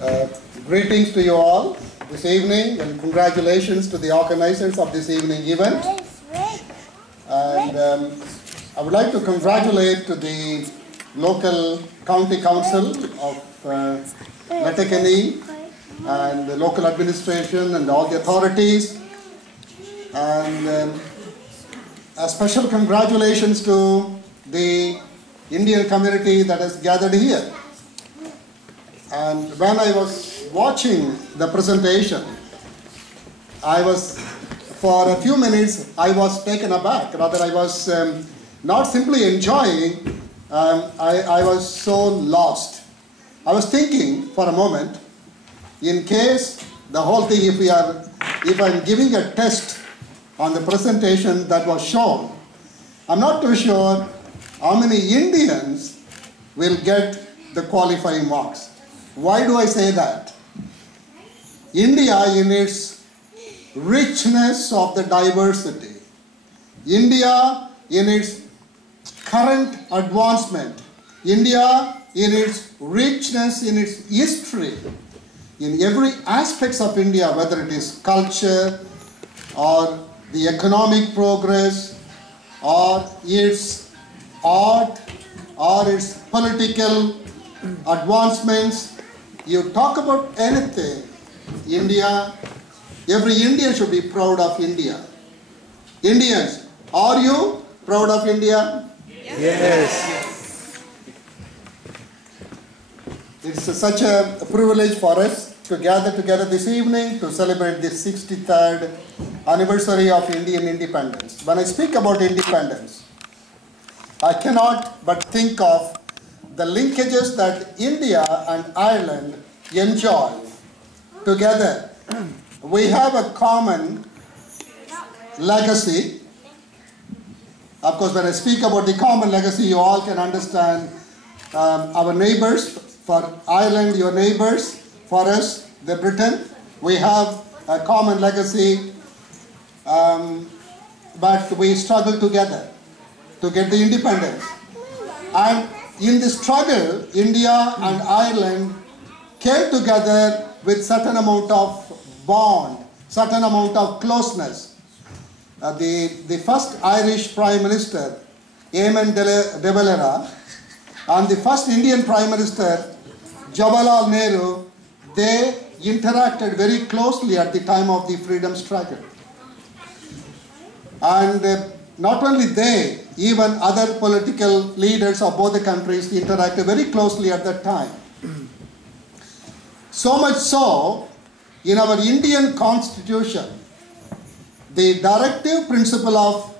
Uh, Greetings to you all this evening, and congratulations to the organizers of this evening event. And I would like to congratulate to the local county council of Letterkenny and the local administration and all the authorities. And a special congratulations to the Indian community that has gathered here. And when I was watching the presentation, for a few minutes, I was taken aback. Rather, I was not simply enjoying, I was so lost. I was thinking for a moment, in case the whole thing, if I'm giving a test on the presentation that was shown, I'm not too sure how many Indians will get the qualifying marks. Why do I say that? India, in its richness of the diversity, India in its current advancement, India in its richness, in its history, in every aspect of India, whether it is culture or the economic progress or its art or its political advancements, you talk about anything, India, every Indian should be proud of India. Indians, are you proud of India? Yes. It's such a privilege for us to gather together this evening to celebrate the 63rd anniversary of Indian independence. When I speak about independence, I cannot but think of the linkages that India and Ireland enjoy together. We have a common legacy. Of course, when I speak about the common legacy, you all can understand our neighbors. For Ireland, your neighbors. For us, the Britain. We have a common legacy, but we struggle together to get the independence. And in the struggle, India and Ireland came together with certain amount of bond, certain amount of closeness. The first Irish Prime Minister, Eamon de Valera, and the first Indian Prime Minister, Jawaharlal Nehru, they interacted very closely at the time of the freedom struggle. And not only they, even other political leaders of both the countries interacted very closely at that time. So much so, in our Indian constitution, the directive principle of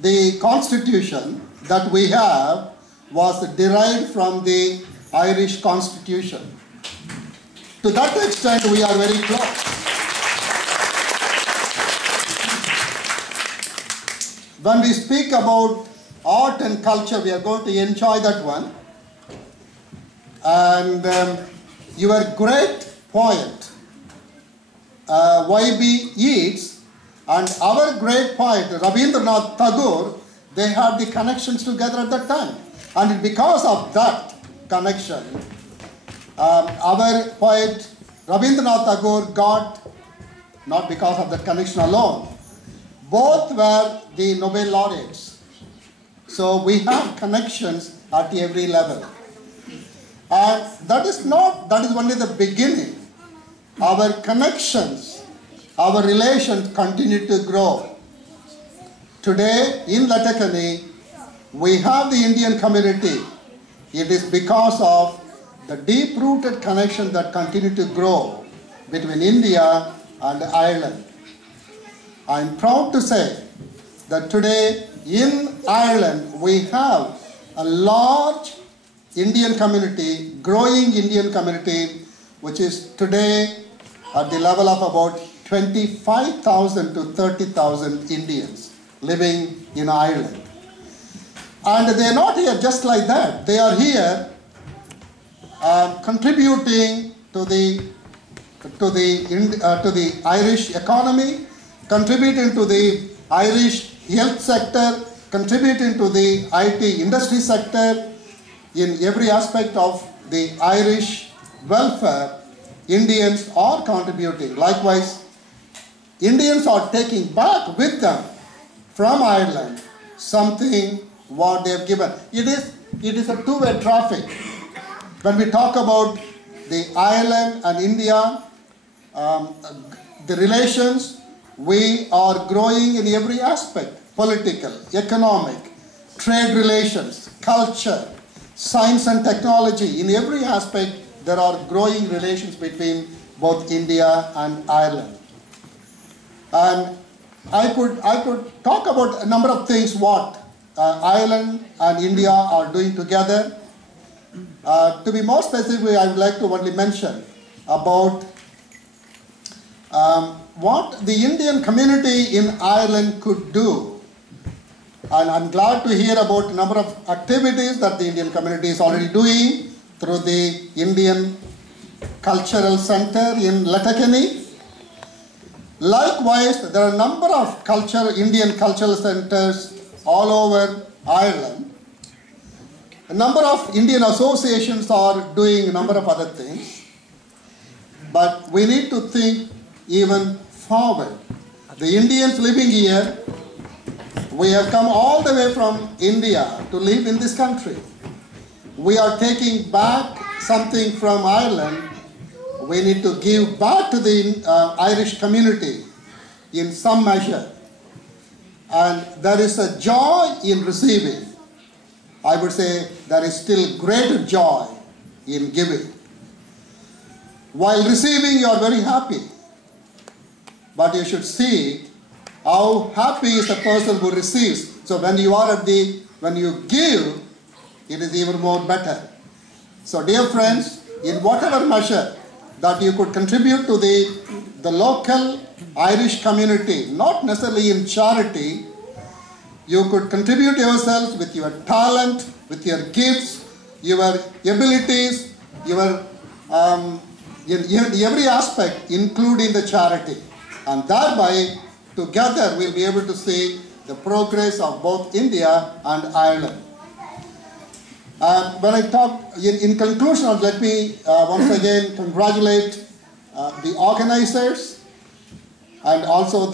the constitution that we have was derived from the Irish constitution. To that extent, we are very close. When we speak about art and culture, we are going to enjoy that one. And your great poet, Y.B. Yeats, and our great poet, Rabindranath Tagore, they had the connections together at that time. And because of that connection, our poet, Rabindranath Tagore, got, not because of that connection alone, both were the Nobel laureates. So we have connections at every level. And that is only the beginning. Our connections, our relations continue to grow. Today in Letterkenny, we have the Indian community. It is because of the deep-rooted connection that continue to grow between India and Ireland. I'm proud to say that today in Ireland we have a large Indian community, growing Indian community, which is today at the level of about 25,000 to 30,000 Indians living in Ireland. And they are not here just like that. They are here contributing to the Irish economy, contributing to the Irish health sector, contributing to the IT industry sector, in every aspect of the Irish welfare Indians are contributing. Likewise, Indians are taking back with them from Ireland something what they have given. It is a two-way traffic. When we talk about the Ireland and India, the relations, we are growing in every aspect: political, economic, trade relations, culture, science and technology. In every aspect, there are growing relations between both India and Ireland. And I could talk about a number of things what Ireland and India are doing together. To be more specific, I would like to only mention about what the Indian community in Ireland could do. And I'm glad to hear about a number of activities that the Indian community is already doing through the Indian Cultural Center in Letterkenny. Likewise, there are a number of Indian cultural centers all over Ireland. A number of Indian associations are doing a number of other things. But we need to think even forward. The Indians living here, we have come all the way from India to live in this country. We are taking back something from Ireland. We need to give back to the Irish community in some measure. And there is a joy in receiving. I would say there is still greater joy in giving. While receiving, you are very happy. But you should see how happy is the person who receives. So when you give, it is even more better. So dear friends, in whatever measure that you could contribute to the local Irish community, not necessarily in charity, you could contribute yourselves with your talent, with your gifts, your abilities, in every aspect, including the charity. And thereby, together, we'll be able to see the progress of both India and Ireland. When I talk, in conclusion, let me once again congratulate the organizers and also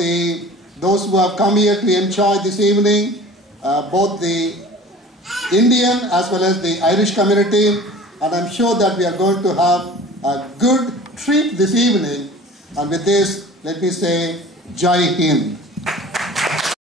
those who have come here to enjoy this evening, both the Indian as well as the Irish community. And I'm sure that we are going to have a good treat this evening. And with this, let me say, Jai Hind.